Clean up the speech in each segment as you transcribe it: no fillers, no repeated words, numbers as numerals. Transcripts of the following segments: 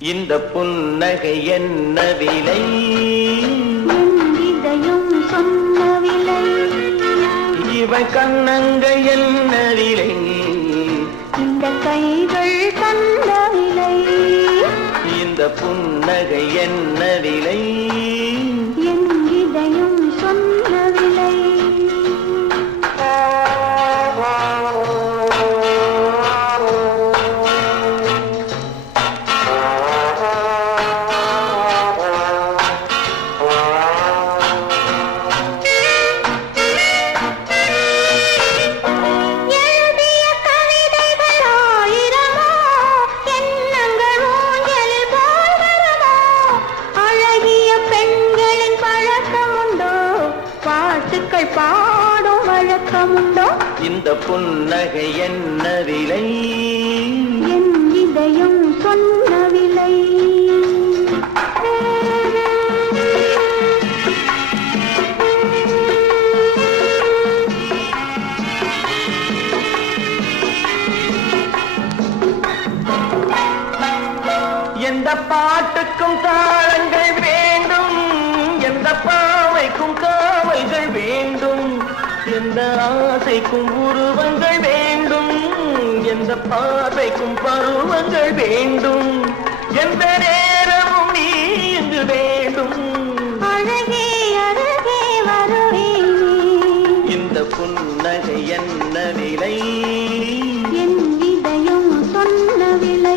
இந்த புன்னகை என்ன விலை? இதயம் சொன்ன விலை. இவன் கண்ணங்கள் என்ன விலை? இந்த கைகள் தந்த விலை. இந்த புன்னகை என்ன விலை? என் இதயம் சொன்ன விலை. பாடும் வழக்கமுண்டோ? இந்த புன்னகை என்ன விலை? என் இதயம் சொன்ன விலை. எந்த பாட்டுக்கும் தாளங்கள் வேண்டும், எந்த பாவைக்கும் காவல்கள் வேண்டும், எந்த ஆசைக்கும் உருவங்கள் வேண்டும், எந்த பார்வைக்கும் பருவங்கள் வேண்டும், எந்த நேரமும் நீ இங்கு வேண்டும். அழகே அழகே வருவே. இந்த புன்னகை என்ன விலை? என் இதயம் சொன்ன விலை.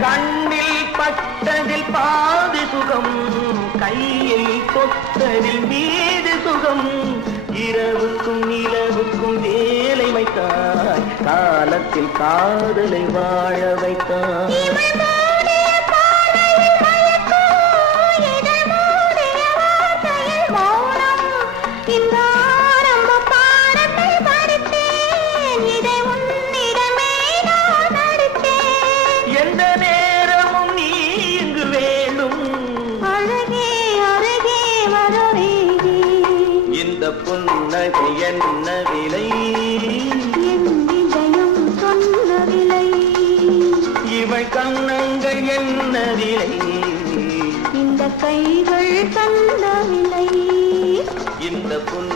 கண்ணில் பட்டதில் பாதி சுகம், கையில் கொத்ததில் மீது சுகம், இரவுக்கும் நிலவுக்கும் வேலை வைத்தாய், காலத்தில் காதலை வாழ வைத்தாய். எந்த நேரமும் நீ இங்கு வேண்டும். அழகே அழகே வரவே. இந்த புன்னகை என்ன விலை? என் இதயம் சொன்ன விலை. இவள் கண்ணங்கள் என்ன விலை? இந்த கைகள் தந்த விலை. இந்த புன்னகை